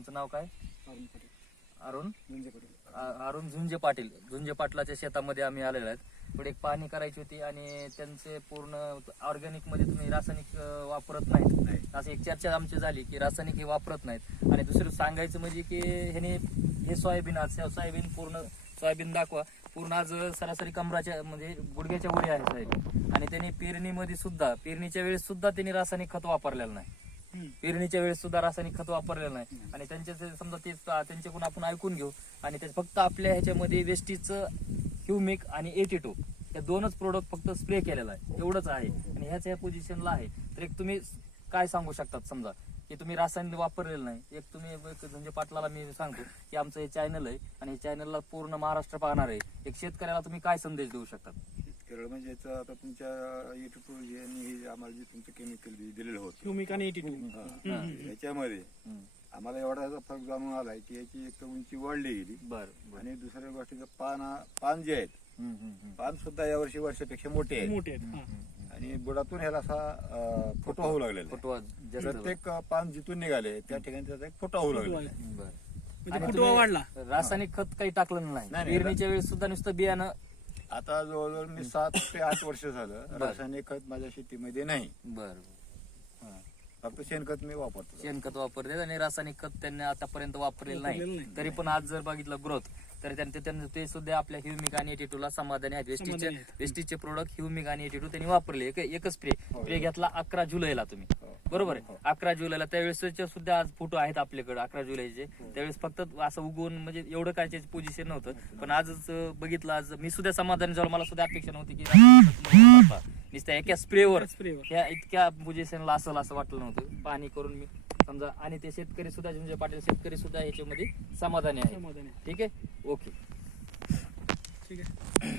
तुमचं नाव काय? अरुण पाटील. अरुण झुंजे पाटील. अरुण झुंजे पाटील. झुंजे पाटलाच्या शेतामध्ये आम्ही आलेलो आहेत. पुढे एक पाहणी करायची होती आणि त्यांचे पूर्ण ऑर्गॅनिक मध्ये तुम्ही रासायनिक वापरत नाहीत असं एक चर्चा आमची झाली की रासायनिक हे वापरत नाहीत. आणि दुसरं सांगायचं म्हणजे की ह्याने हे सोयाबीन आज सोयाबीन पूर्ण सोयाबीन दाखवा पूर्ण आज सरासरी कमराच्या म्हणजे गुडघ्याच्या वरी आहे साहेब. आणि त्यांनी पेरणीमध्ये सुद्धा पेरणीच्या वेळेस सुद्धा त्यांनी रासायनिक खत वापरलेलं नाही. पेरणीच्या वेळेस सुद्धा रासायनिक खत वापरलेलं नाही. आणि त्यांच्या समजा ते त्यांच्याकडून आपण ऐकून घेऊ. आणि ते फक्त आपल्या ह्याच्यामध्ये वेस्टीचं ह्युमिक आणि 82 या दोनच प्रोडक्ट फक्त स्प्रे केलेला आहे एवढंच आहे. आणि ह्या पोझिशनला आहे. तर एक तुम्ही काय सांगू शकतात समजा की तुम्ही रासायनिक वापरलेलं नाही. एक तुम्ही म्हणजे पाटलाला मी सांगतो की आमचं हे चॅनल आहे आणि हे चॅनलला पूर्ण महाराष्ट्र पाहणार आहे. एक शेतकऱ्याला तुम्ही काय संदेश देऊ शकतात? केरळ म्हणजे याचं आता तुमच्या हे आम्हाला जे तुमचं केमिकल दिलेलं होतं ह्युमिक आणि 82 याच्यामध्ये आम्हाला एवढा फरक जाणून आलाय की याची एक तर उंची वाढली गेली. बरं. आणि दुसऱ्या गोष्टीचं पान जे आहेत पान सुद्धा यावर्षी वर्षापेक्षा मोठे आहेत. आणि बुडातून ह्याला असा फोटो होऊ लागलेला फुटवा जास्त प्रत्येक पान जिथून निघाले त्या ठिकाणी त्याचा एक फोटो होऊ लागलेला आहे. बरं. म्हणजे आणि फुटवा तुम्ही वाढला. रासायनिक खत काही टाकलं नाही नाही. पेरणीच्या वेळेस सुद्धा नुसतं बियाणं. आता जवळजवळ मी 7 ते 8 वर्ष झालं रासायनिक खत माझ्या शेतीमध्ये नाही. बरं. फक्त शेणखत मी वापरतो. शेणखत वापरले आणि रासायनिक खत त्यांनी आतापर्यंत वापरलेलं वापरलेलं नाही. नाही. तरी पण आज जर बघितलं ग्रोथ तर त्यांनी ते सुद्धा आपल्या ह्युमिक आणि 82 ला समाधानी आहेत. समाधानी आहेत. वेस्टीचे प्रोडक्ट ह्युमिक आणि 82 त्यांनी वापरले. एकच स्प्रे घेतला 11 जुलैला तुम्ही. बरोबर आहे. 11 जुलैला त्यावेळेस सुद्धा आज फोटो आहेत आपल्याकडे 11 जुलैचे. त्यावेळेस फक्त असं उगवून म्हणजे एवढं काय पोझिशन नव्हतं. पण आजच बघितलं आज मी सुद्धा समाधानी झालो. मला सुद्धा अपेक्षा नव्हती की नुसत्या एका स्प्रेवर ह्या इतक्या पोझिशनला असेल असं वाटलं नव्हतं. पाणी करून मी समजा आणि ते शेतकरी सुद्धा झुंजे पाटील शेतकरी सुद्धा ह्याच्यामध्ये समाधानी आहे. ठीक आहे. ओके. ठीक आहे.